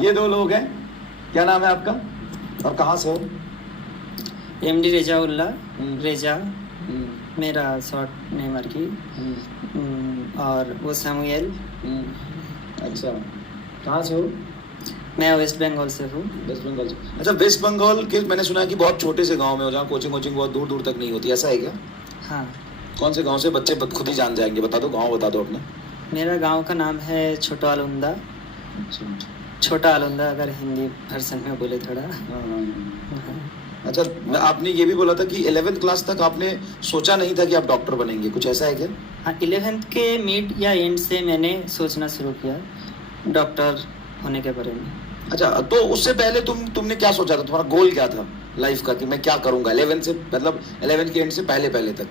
ये दो लोग हैं, क्या नाम है आपका और कहाँ से हो? एमडी रेजाउल्ला, रेजा हम्म, मेरा शॉर्ट नेम की, और वो सैमुअल। अच्छा, कहाँ से हो? मैं वेस्ट बंगाल से हूँ। वेस्ट बंगाल से। अच्छा, वेस्ट बंगाल के मैंने सुना है कि बहुत छोटे से गांव में हो जहाँ कोचिंग कोचिंग बहुत दूर दूर तक नहीं होती, ऐसा है क्या? हाँ, कौन से गांव से? बच्चे खुद ही जान जाएंगे, बता दो गांव, बता दो अपना। मेरा गांव का नाम है छोटा आलुंदा। अच्छा, छोटा आलुंदा अगर हिंदी वर्सन में बोले थोड़ा। हाँ। अच्छा, आपने ये भी बोला था कि 11th क्लास तक आपने सोचा नहीं था कि आप डॉक्टर बनेंगे, कुछ ऐसा है क्या? हाँ, 11th के मिड या एंड से मैंने सोचना शुरू किया डॉक्टर होने के बारे में। अच्छा, तो उससे पहले तुमने क्या सोचा था? तुम्हारा गोल क्या था लाइफ का कि मैं क्या करूंगा 11th से, मतलब 11th के एंड से पहले पहले तक?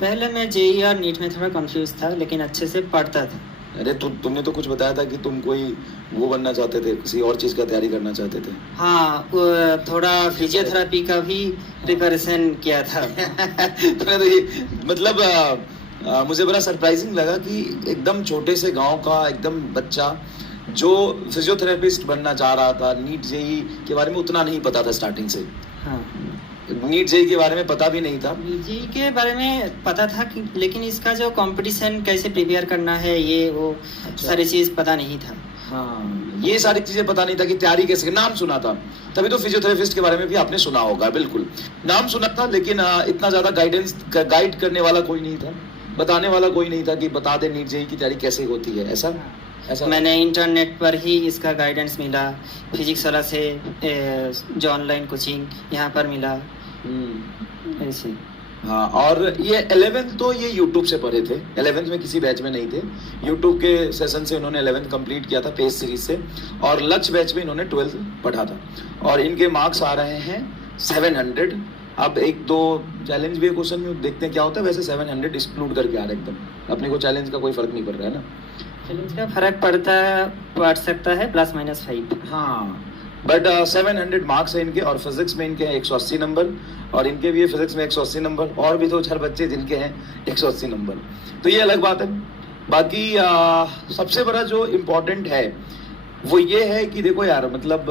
पहले मैं जेई और नीट में थोड़ा कंफ्यूज था, लेकिन अच्छे से पढ़ता था। अरे तुमने तो कुछ बताया था कि तुम कोई वो बनना चाहते थे, किसी और चीज का तैयारी करना चाहते थे। हाँ, थोड़ा फिजियोथेरेपी का भी प्रिपरेशन किया था। तुमने तो ये मतलब मुझे बड़ा सरप्राइजिंग लगा कि एकदम छोटे से गांव का एकदम बच्चा जो फिजियोथेरेपिस्ट बनना चाह रहा था, नीट जेई के बारे में उतना नहीं पता था स्टार्टिंग से। हाँ, नीट जेई के बारे में पता भी नहीं था। जी के बारे में पता था कि, लेकिन इसका जो कंपटीशन कैसे प्रिपेयर करना है ये वो अच्छा। सारी चीज पता नहीं था। हाँ, ये सारी चीजें पता नहीं था कि तैयारी कैसे, नाम सुना था, तभी तो फिजियोथेरेपिस्ट के बारे में भी आपने सुना होगा, बिल्कुल नाम सुना था, लेकिन इतना ज्यादा गाइड करने वाला कोई नहीं था, बताने वाला कोई नहीं था कि बता दे नीट जेई की तैयारी कैसे होती है, ऐसा ऐसा मैंने इंटरनेट पर ही इसका गाइडेंस मिला, फिजिक्स वाला से जो ऑनलाइन कोचिंग यहाँ पर मिला, ऐसे। हाँ, और ये 11th तो ये यूट्यूब से पढ़े थे, 11th में किसी बैच में नहीं थे, यूट्यूब के सेशन से उन्होंने 11th कंप्लीट किया था पेज सीरीज से, और लक्ष्य बैच में इन्होंने 12th पढ़ा था, और इनके मार्क्स आ रहे हैं 700। अब एक दो चैलेंज भी क्वेश्चन में देखते हैं क्या होता है, वैसे 700 एक्सक्लूड करके आ रहे एकदम, अपने को चैलेंज का कोई फर्क नहीं पड़ रहा है ना। चैलेंज का फर्क पड़ सकता है +-5। हाँ, बट 700 मार्क्स है इनके, और फिजिक्स में इनके हैं 180 नंबर, और इनके भी है फिजिक्स में 180 नंबर, और भी 2-4 बच्चे जिनके हैं 180 नंबर, तो ये अलग बात है। बाकी सबसे बड़ा जो इम्पोर्टेंट है वो ये है कि देखो यार, मतलब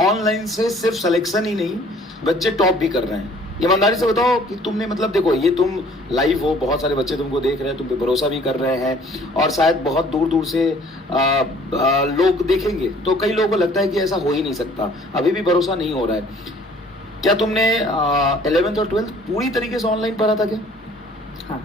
ऑनलाइन से सिर्फ सिलेक्शन ही नहीं, बच्चे टॉप भी कर रहे हैं। ईमानदारी से बताओ कि तुमने, मतलब देखो ये तुम लाइव हो, बहुत सारे बच्चे तुमको देख रहे हैं, तुम पे भरोसा भी कर रहे हैं, और शायद बहुत दूर दूर से लोग देखेंगे, तो कई लोगों को लगता है कि ऐसा हो ही नहीं सकता, अभी भी भरोसा नहीं हो रहा है। क्या तुमने 11th और 12th पूरी तरीके से ऑनलाइन पढ़ा था क्या? हाँ,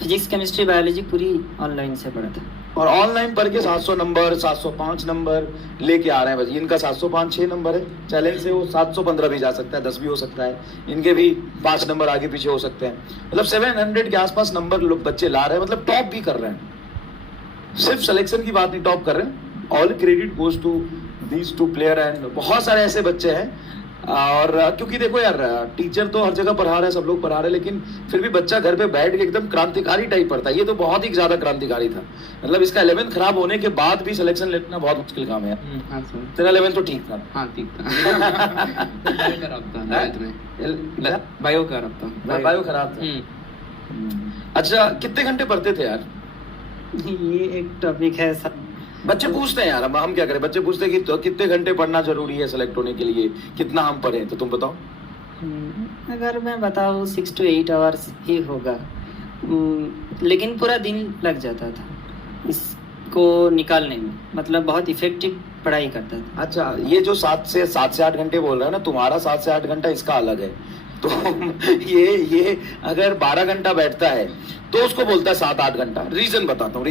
फिजिक्स केमिस्ट्री बायोलॉजी पूरी ऑनलाइन से पढ़ा था, और ऑनलाइन पढ़ के 700 नंबर 705 नंबर लेके आ रहे हैं बच्चे। इनका 705-6 नंबर है, चैलेंज से वो 715 भी जा सकता है, 10 भी हो सकता है, इनके भी 5 नंबर आगे पीछे हो सकते हैं, मतलब 700 के आसपास नंबर लोग बच्चे ला रहे हैं, मतलब टॉप भी कर रहे हैं। सिर्फ सिलेक्शन की बात नहीं, टॉप कर रहे हैं। All credit goes to these two player, and बहुत सारे ऐसे बच्चे हैं। और क्योंकि देखो यार, टीचर तो हर जगह पढ़ा रहे हैं, सब लोग पढ़ा रहे हैं, लेकिन फिर भी बच्चा घर पे बैठ के एकदम क्रांतिकारी टाइप पढ़ता है, ये तो बहुत ही ज्यादा क्रांतिकारी था। मतलब इसका 11th खराब होने के बाद भी सिलेक्शन लेना बहुत मुश्किल काम है। हाँ सर। तेरा 11th तो ठीक था? हाँ ठीक था। बायो खराब था। बायो खराब था। अच्छा, कितने घंटे पढ़ते थे यार? ये एक टॉपिक है सब। बच्चे पूछते हैं यार, अब हम क्या करें, बच्चे पूछते हैं कि तो कितने घंटे पढ़ना जरूरी है सेलेक्ट होने के लिए, कितना हम पढ़ें, तो तुम बताओ। अगर मैं बताऊँ 6 to 8 आवर्स ही होगा, लेकिन पूरा दिन लग जाता था इसको निकालने में, मतलब बहुत इफेक्टिव पढ़ाई करता था। अच्छा, ये जो 7 से 8 घंटे बोल रहा है ना, तुम्हारा 7 से 8 घंटा इसका अलग है, तो ये अगर 12 घंटा बैठता है तो उसको बोलता है 7-8 घंटा। रीजन बताता हूँ,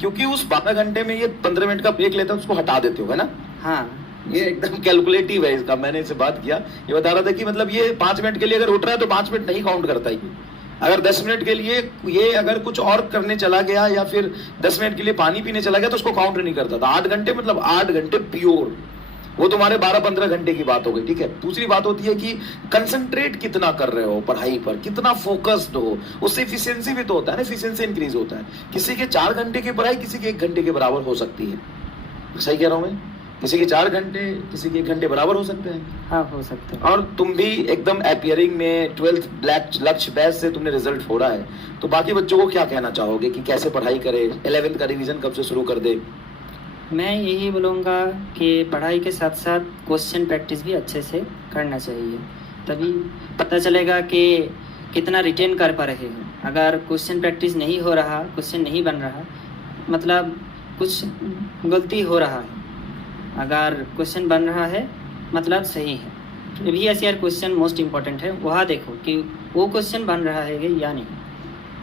क्योंकि उस 12 घंटे में ये 15 मिनट का ब्रेक लेता है, उसको हटा देते हो, है ना? हाँ, ये एकदम कैलकुलेटिव है इसका। मैंने इससे बात किया, ये बता रहा था कि मतलब ये 5 मिनट के लिए अगर उठ रहा है तो 5 मिनट नहीं काउंट करता है। अगर 10 मिनट के लिए ये अगर कुछ और करने चला गया, या फिर 10 मिनट के लिए पानी पीने चला गया, तो उसको काउंट नहीं करता था। 8 घंटे मतलब 8 घंटे प्योर, वो तुम्हारे 12-15 घंटे की बात हो गई, ठीक है। दूसरी बात होती है कि कंसंट्रेट कितना कर रहे हो पढ़ाई पर, कितना फोकस्ड हो, उससे एफिशिएंसी भी तो होता है ना, एफिशिएंसी इंक्रीज होता है। किसी के 4 घंटे की पढ़ाई किसी के 1 घंटे के बराबर हो सकती है। सही कह रहा हूं मैं? किसी के 4 घंटे, किसी के 1 घंटे बराबर हो सकते हैं। हाँ, हो सकता है। और तुम भी एकदम अपियरिंग में 12th ब्लैक लक्ष्य बैच से तुमने रिजल्ट छोड़ा है, तो बाकी बच्चों को क्या कहना चाहोगे कि कैसे पढ़ाई करे, 11th का रिवीजन कब से शुरू कर दे? मैं यही बोलूँगा कि पढ़ाई के साथ साथ क्वेश्चन प्रैक्टिस भी अच्छे से करना चाहिए, तभी पता चलेगा कि कितना रिटेन कर पा रहे हो। अगर क्वेश्चन प्रैक्टिस नहीं हो रहा, क्वेश्चन नहीं बन रहा, मतलब कुछ गलती हो रहा है। अगर क्वेश्चन बन रहा है मतलब सही है। Previous year question most important है, वहाँ देखो कि वो क्वेश्चन बन रहा है या नहीं।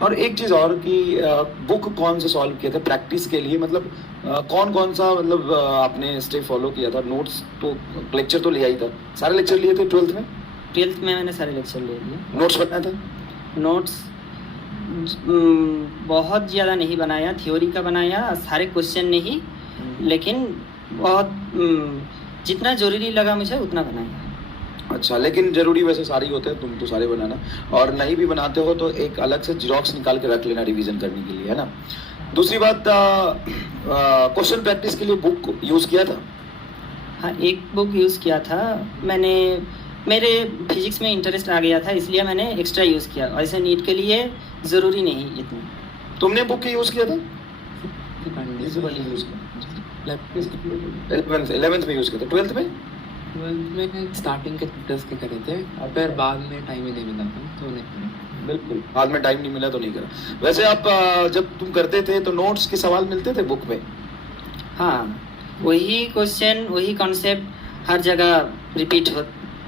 और एक चीज और कि बुक कौन से सॉल्व किए थे प्रैक्टिस के लिए, मतलब कौन कौन सा मतलब आपने स्टेप फॉलो किया था? नोट्स तो, लेक्चर तो लिया ही था, सारे लेक्चर लिए थे 12th में? 12th में मैंने सारे लेक्चर ले लिए। नोट्स बनाया था? नोट्स बहुत ज़्यादा नहीं बनाया, थ्योरी का बनाया, सारे क्वेश्चन नहीं, लेकिन बहुत जितना ज़रूरी लगा मुझे उतना बनाया। अच्छा, लेकिन जरूरी वैसे सारे ही होते हैं, तुम तो सारे बनाना, और नहीं भी बनाते हो तो एक अलग से जीरोक्स निकाल के रख लेना रिवीजन करने के लिए, है ना। दूसरी बात, क्वेश्चन प्रैक्टिस के लिए बुक यूज़ किया था? हाँ, एक बुक यूज़ किया था मैंने, मेरे फिजिक्स में इंटरेस्ट आ गया था इसलिए मैंने एक्स्ट्रा यूज़ किया, ऐसे नीट के लिए ज़रूरी नहीं इतना। तुमने बुक के यूज़ किया था? यूज़ 11th में यूज़ किया था? 12th में? 12th में स्टार्टिंग के चैप्टर्स के करे थे, फिर बाद में टाइम ही नहीं मिला था तो नहीं करा। बिल्कुल, बाद में टाइम नहीं मिला तो नहीं करा। वैसे आप जब तुम करते थे तो नोट्स के सवाल मिलते थे बुक में? हाँ, वही क्वेश्चन, वही कॉन्सेप्ट हर जगह रिपीट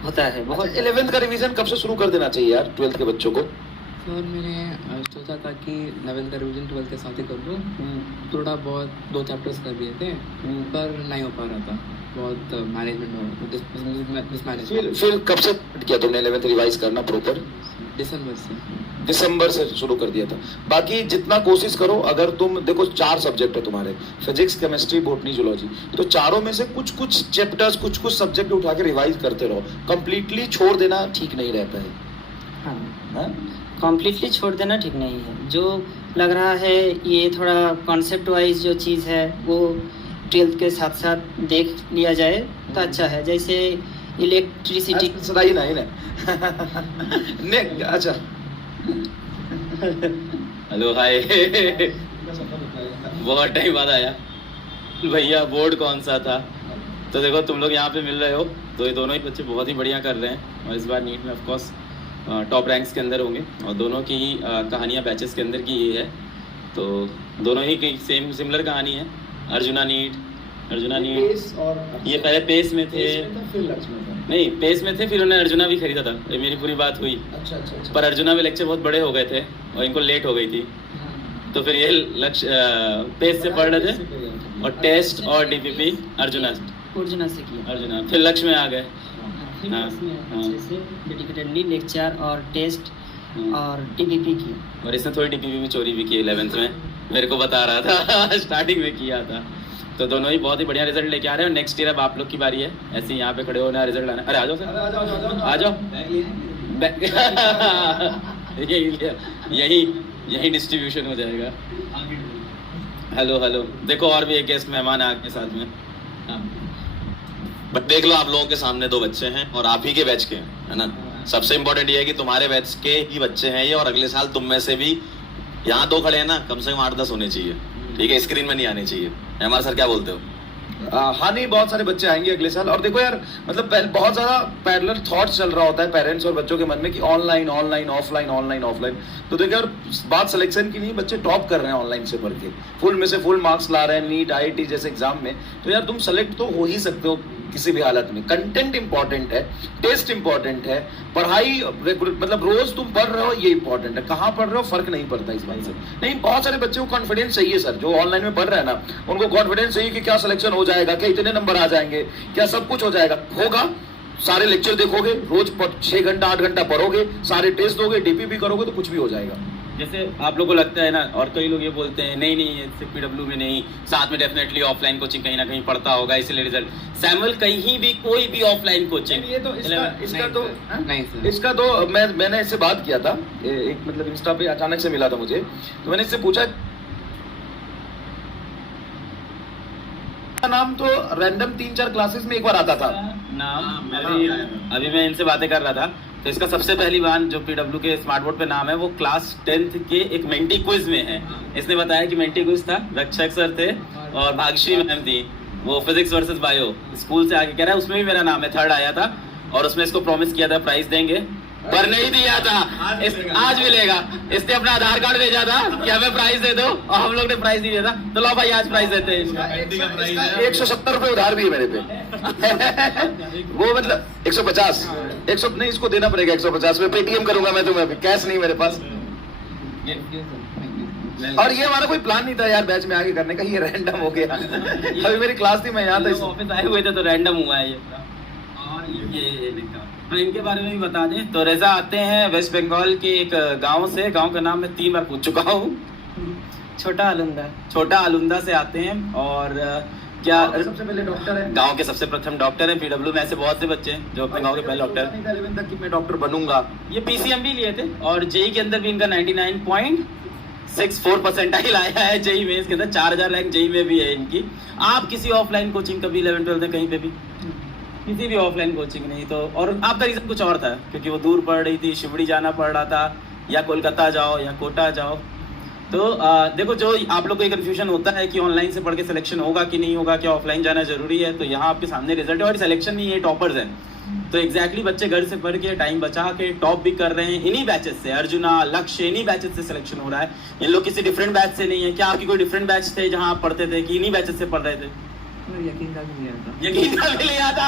होता है। बहुत 11th का रिवीजन कब से शुरू कर देना चाहिए यार 12th के बच्चों को? सर मैंने सोचा था कि 11th का रिवीजन 12th के साथ ही कर दूँ। थोड़ा बहुत 2 चैप्टर्स कर दिए थे, पर नहीं हो पा रहा था, बहुत मैनेजमेंट। फिर कब से किया तुमने 11th रिवाइज करना प्रॉपर? दिसंबर से शुरू कर दिया था। बाकी जितना कोशिश करो, अगर तुम देखो 4 सब्जेक्ट है तुम्हारे, फिजिक्स, केमिस्ट्री, बॉटनी, जूलॉजी, तो चारों में से कुछ कुछ चैप्टर्स, कुछ कुछ सब्जेक्ट उठा के रिवाइज करते रहो। कंप्लीटली छोड़ देना ठीक नहीं रहता है। हाँ, कम्प्लीटली छोड़ देना ठीक नहीं है। जो लग रहा है ये थोड़ा कॉन्सेप्ट वाइज जो चीज़ है वो 12th के साथ साथ देख लिया जाए तो अच्छा है। जैसे इलेक्ट्रिसिटी सदाई नहीं ना ने, अच्छा हेलो हाय बहुत टाइम बाद आया भैया। बोर्ड कौन सा था? तो देखो तुम लोग यहाँ पे मिल रहे हो, तो ये दोनों ही बच्चे बहुत ही बढ़िया कर रहे हैं और इस बार नीट में ऑफ कोर्स टॉप रैंक्स के अंदर होंगे और दोनों की कहानियाँ बैचेस के अंदर की ये है। तो दोनों ही सेम सिमिलर कहानी है। अर्जुना नीट ये पहले पेस में थे, नहीं पेस में थे, फिर उन्होंने अर्जुना भी खरीदा था, ये मेरी पूरी बात हुई। अच्छा। पर अर्जुना में लेक्चर बहुत बड़े हो गए थे और इनको लेट हो गई थी, तो फिर ये लक्ष्य पेस से पढ़ रहे थे और टेस्ट और डीपीपी अर्जुना से किया। अर्जुना फिर लक्ष्य में आ गए। डेडिकेटेडली लेक्चर और टेस्ट और डीपीपी किया। और इसने थोड़ी डीपीपी में चोरी भी की 11th में, मेरे को बता रहा था स्टार्टिंग में किया था। तो दोनों ही बहुत ही बढ़िया रिजल्ट लेके आ रहे हैं। नेक्स्ट ईयर अब आप लोग की बारी है, ऐसे ही यहाँ पे खड़े होना, रिजल्ट लाना। अरे आ जाओ सर, आ जाओ। यही डिस्ट्रीब्यूशन हो जाएगा। हेलो देखो और भी एक गेस्ट मेहमान है आपके साथ में। बट देख लो, आप लोगों के सामने 2 बच्चे हैं और आप ही के बैच के हैं, है ना। सबसे इम्पोर्टेंट ये है कि तुम्हारे बैच के ही बच्चे हैं ये, और अगले साल तुम में से भी यहाँ 2 खड़े हैं ना, कम से कम 8-10 होने चाहिए, ठीक है। स्क्रीन में नहीं आने चाहिए। हमारे सर क्या बोलते हो? हाँ, नहीं बहुत सारे बच्चे आएंगे अगले साल। और देखो यार, मतलब बहुत ज्यादा पैरेलल थॉट्स चल रहा होता है पेरेंट्स और बच्चों के मन में कि ऑनलाइन ऑफलाइन। तो देखो यार, बात सिलेक्शन की नहीं, बच्चे टॉप कर रहे हैं ऑनलाइन से पढ़ के, फुल में से फुल मार्क्स ला रहे हैं नीट IIT जैसे एग्जाम में। तो यार तुम सेलेक्ट तो हो ही सकते हो किसी भी हालत में। कंटेंट इंपॉर्टेंट है, टेस्ट इंपॉर्टेंट है, पढ़ाई मतलब रोज तुम पढ़ रहे हो ये इंपॉर्टेंट है। कहाँ पढ़ रहे हो फर्क नहीं पड़ता इस बात से। नहीं, बहुत सारे बच्चे को कॉन्फिडेंस चाहिए सर, जो ऑनलाइन में पढ़ रहे हैं ना, उनको कॉन्फिडेंस चाहिए कि क्या सिलेक्शन हो जाएगा, क्या इतने नंबर आ जाएंगे, क्या सब कुछ हो जाएगा। होगा, सारे लेक्चर देखोगे, रोज 6 घंटा 8 घंटा पढ़ोगे, सारे टेस्ट दोगे, डीपीपी करोगे तो कुछ भी हो जाएगा। जैसे आप लोग को लगता है ना, और कई लोग ये बोलते हैं नहीं सिर्फ PW में नहीं, साथ में डेफिनेटली ऑफलाइन कोचिंग कहीं ना कहीं पढ़ता होगा, इसलिए रिजल्ट। सैमुअल कहीं भी कोई भी ऑफलाइन कोचिंग, ये तो इसका तो मैंने इससे बात किया था एक, मतलब इंस्टा पे अचानक से मिला था मुझे, तो मैंने इससे पूछा नाम तो रैंडम 3-4 क्लासेस में एक बार आता था। नाम अभी मैं इनसे बातें कर रहा था, तो इसका सबसे पहली बार जो पीडब्ल्यू के स्मार्ट बोर्ड पे नाम है वो क्लास 10th के एक मेंटी क्विज में है। इसने बताया कि मेंटी क्विज था, रक्षक सर थे और भागश्री मैम थी, वो फिजिक्स वर्सेस बायो स्कूल से आके कह रहा है उसमें भी मेरा नाम है, 3rd आया था और उसमें इसको प्रॉमिस किया था प्राइज देंगे पर नहीं दिया था। आज मिलेगा। इसने अपना आधार कार्ड भेजा था कि हमें प्राइज दे दो और हम लोग ने प्राइज नहीं दिया था, तो लो भाई आज प्राइज देते हैं। 170 रुपए उधार भी है मेरे पे। वो मतलब 150 नहीं, इसको देना पड़ेगा 150 में। पेटीएम करूंगा मैं तुम्हें, अभी कैश नहीं मेरे पास। और ये हमारा कोई प्लान नहीं था यार बैच में आगे करने का, ये रैंडम हो गया। अभी मेरी क्लास थी, मैं यहाँ था, ऑफिस आए हुए थे तो रैंडम हुआ है ये। और ये देखा, मैं इनके बारे में भी बता दें तो रेजा आते हैं वेस्ट बंगाल के एक गांव से, गांव का नाम मैं 3 बार पूछ चुका हूँ, छोटा आलुंदा। छोटा आलुंदा से आते हैं। और क्या सबसे पहले डॉक्टर है, गांव के सबसे प्रथम डॉक्टर है। पीडब्ल्यू में ऐसे बहुत से बच्चे हैं जो अपने गांव के पहले डॉक्टर हैं। 11th तक कि मैं डॉक्टर बनूंगा। ये पीसीएम भी लिए थे और जेई के अंदर भी इनका 99.64 परसेंटाइल आया है। जेई में इसके अंदर 4000 रैंक जेई में भी है इनकी। आप किसी ऑफलाइन कोचिंग कभी 11th-12th में कहीं पे भी किसी भी ऑफलाइन कोचिंग नहीं तो, और आपका रीजन कुछ और था क्योंकि वो दूर पड़ रही थी, शिवड़ी जाना पड़ रहा था, या कोलकाता जाओ या कोटा जाओ। तो देखो, जो आप लोग को एक कन्फ्यूजन होता है कि ऑनलाइन से पढ़ के सिलेक्शन होगा कि नहीं होगा, क्या ऑफलाइन जाना जरूरी है, तो यहाँ आपके सामने रिजल्ट है। और सिलेक्शन नहीं, ये टॉपर्स हैं। तो एग्जैक्टली बच्चे घर से पढ़ के टाइम बचा के टॉप भी कर रहे हैं इन्हीं बैचेस से। अर्जुना, लक्ष्य, इन्हीं बैचेस से सिलेक्शन हो रहा है। इन लोग किसी डिफरेंट बैच से नहीं है। क्या आपकी कोई डिफरेंट बैच थे जहाँ आप पढ़ते थे कि इन्हीं बैचेस से पढ़ रहे थे? यकीन का भी नहीं आता। यकीन का भी नहीं आता।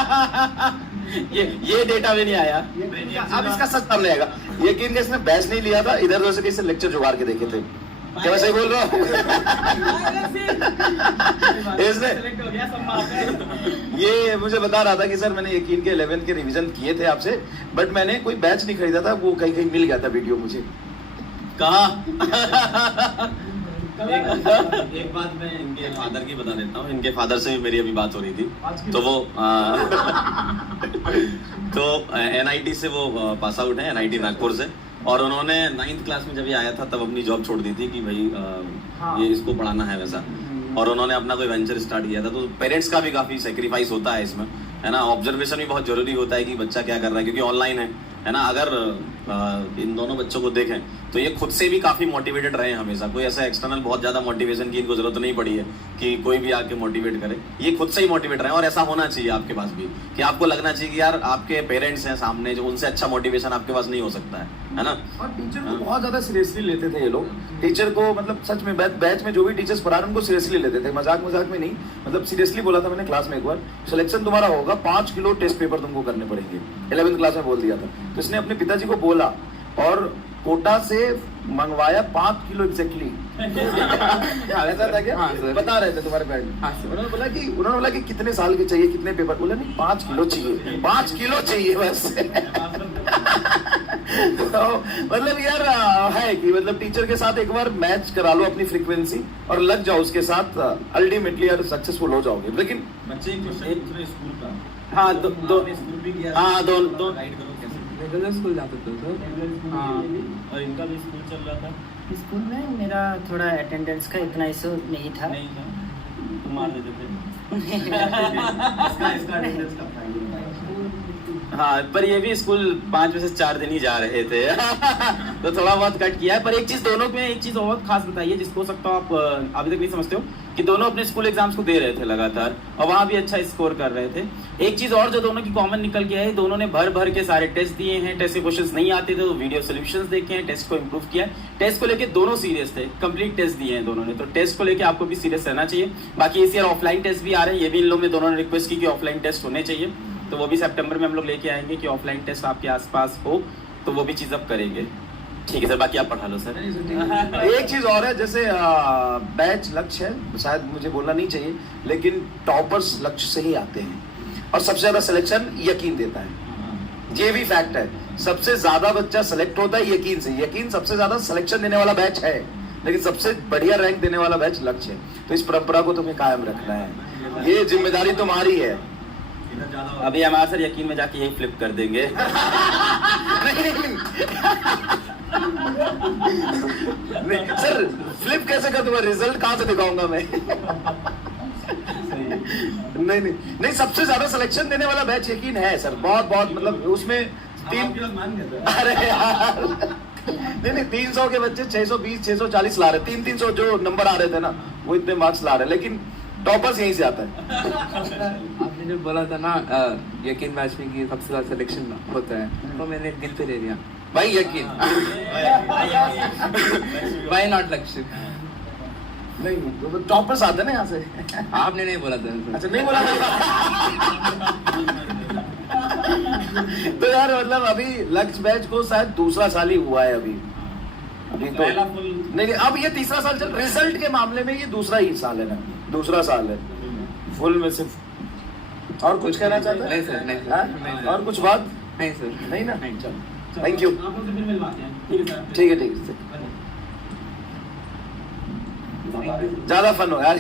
ये डेटा भी नहीं आया। अब इसका सच सामने आएगा। यकीन का इसने बैच नहीं लिया था, इधर उधर से किसी लेक्चर जुगाड़ के देखे थे। क्या मैं सही बोल रहा हूँ? इसने ये मुझे बता रहा था कि सर मैंने यकीन के 11th के रिवीजन किए थे आपसे, बट मैंने कोई बैच नहीं खरीदा था, वो कहीं कहीं मिल गया था वीडियो मुझे। कहा एक बात मैं इनके फादर की बता देता हूँ। इनके फादर से भी मेरी अभी बात हो रही थी, तो वो तो एनआईटी से वो पास आउट है, एनआईटी नागपुर से। और उन्होंने 9th क्लास में जब ये आया था तब अपनी जॉब छोड़ दी थी कि भाई ये इसको पढ़ाना है वैसा। और उन्होंने अपना कोई वेंचर स्टार्ट किया था। तो पेरेंट्स का भी काफी सेक्रीफाइस होता है इसमें, है ना। ऑब्जर्वेशन भी बहुत जरूरी होता है कि बच्चा क्या कर रहा है, क्योंकि ऑनलाइन है ना। अगर इन दोनों बच्चों को देखें तो ये खुद से भी काफी मोटिवेटेड रहे हमेशा। कोई ऐसा एक्सटर्नल बहुत ज्यादा मोटिवेशन की इनको जरूरत नहीं पड़ी है कि कोई भी आके मोटिवेट करे। ये खुद से ही मोटिवेट रहे, और ऐसा होना चाहिए आपके पास भी कि आपको लगना चाहिए कि यार आपके पेरेंट्स हैं सामने, जो उनसे अच्छा मोटिवेशन आपके पास नहीं हो सकता है ना। और टीचर को बहुत ज्यादा सीरियसली लेते थे ये लोग। टीचर को मतलब सच में बैच में जो भी टीचर्स पढ़ा रहे उनको सीरियसली लेते थे, मजाक में नहीं, मतलब सीरियसली बोला था मैंने क्लास में एक बार, सिलेक्शन तुम्हारा होगा, 5 किलो टेस्ट पेपर तुमको करने पड़ेंगे। 11th क्लास में बोल दिया था। तो इसने अपने पिताजी को बोला और कोटा से मंगवाया 5 किलो एग्जैक्टली। ऐसा था क्या? हाँ, सर। बता रहे थे तुम्हारे पैड में। हाँ, सर। उन्होंने बोला कि कितने साल के चाहिए, कितने पेपर? बोला नहीं 5 किलो चाहिए, 5 किलो चाहिए बस। तो मतलब यार है कि मतलब टीचर के साथ एक बार मैच करा लो अपनी फ्रीक्वेंसी और लग जाओ उसके साथ, अल्टीमेटली यार सक्सेसफुल हो जाओगे। लेकिन बच्चे स्कूल का हाँ दो स्कूल भी किया, हाँ दो गाइड करो कैसे। रेगुलर स्कूल जाते थे सर। हाँ, और इनका भी स्कूल चल रहा था, स्कूल में मेरा थोड़ा अटेंडेंस का इतना इशू नहीं था। नहीं था तो मार देते थे। इसका अटेंडेंस का फाइल हाँ, पर ये भी स्कूल 5 में से 4 दिन ही जा रहे थे। तो थोड़ा बहुत कट किया है। पर एक चीज दोनों में एक चीज और खास बताइए जिसको हो सकता हो आप अभी तक नहीं समझते हो, कि दोनों अपने स्कूल एग्जाम्स को दे रहे थे लगातार और वहाँ भी अच्छा स्कोर कर रहे थे। एक चीज और जो दोनों की कॉमन निकल के है, दोनों ने भर के सारे टेस्ट दिए हैं। टेस्ट के क्वेश्चंस नहीं आते थे तो वीडियो सोल्यूशंस देखे हैं, टेस्ट को इम्प्रूव किया है। टेस्ट को लेके दोनों सीरियस थे, कंप्लीट टेस्ट दिए हैं दोनों ने। तो टेस्ट को लेके आपको भी सीरियस रहना चाहिए। बाकी इस ईयर ऑफलाइन टेस्ट भी आ रहे हैं, ये भी इन लोगों में दोनों ने रिक्वेस्ट की कि ऑफलाइन टेस्ट होने चाहिए। तो वो भी सितंबर में हम लोग लेके आएंगे कि ऑफलाइन टेस्ट आपके आसपास हो, तो वो भी चीज़ अब करेंगे। ठीक है सर, बाकी आप पढ़ा लो सर। एक चीज और है, जैसे बैच लक्ष्य है, शायद मुझे बोलना नहीं चाहिए, लेकिन टॉपर्स लक्ष्य से ही आते हैं और सबसे ज्यादा सिलेक्शन यकीन देता है। ये भी फैक्ट है, सबसे ज्यादा बच्चा सेलेक्ट होता है यकीन से। यकीन सबसे ज्यादा सिलेक्शन देने वाला बैच है, लेकिन सबसे बढ़िया रैंक देने वाला बैच लक्ष्य है। तो इस परंपरा को तुम्हें कायम रखना है, ये जिम्मेदारी तुम्हारी है। अभी हमारा सर यकीन में जाके यही फ्लिप कर देंगे। नहीं सर, फ्लिप कैसे कर दूंगा? रिजल्ट कहां से दिखाऊंगा मैं? नहीं नहीं नहीं, सबसे ज्यादा सिलेक्शन देने वाला बैच यकीन है सर, बहुत बहुत, मतलब उसमें अरे यार नहीं नहीं, 300 के बच्चे 620 640 ला रहे, 300 जो नंबर आ रहे थे ना, वो इतने मार्क्स ला रहे, लेकिन टॉपर्स यहीं से आता है। आपने जो बोला था ना यकीन बैच में कि सबसे ज्यादा सिलेक्शन होता है, तो मैंने दिल पे ले लिया भाई यकीन। भाई नॉट लक्ष्य। नहीं, टॉपर्स आते हैं ना यहाँ से। आपने नहीं बोला था। अच्छा नहीं बोला था। तो यार मतलब अभी लक्ष्य बैच को शायद दूसरा साल ही हुआ है अभी तो नहीं, अब ये तीसरा साल चल, रिजल्ट के मामले में ये दूसरा ही साल है ना, दूसरा साल है फुल में सिर्फ। और कुछ कहना चाहते हैं? नहीं सर, नहीं सर, हाँ? नहीं सर। और कुछ बात नहीं सर, नहीं ना, नहीं। चलो थैंक यू, ठीक है ठीक है, ज्यादा फन हो यार।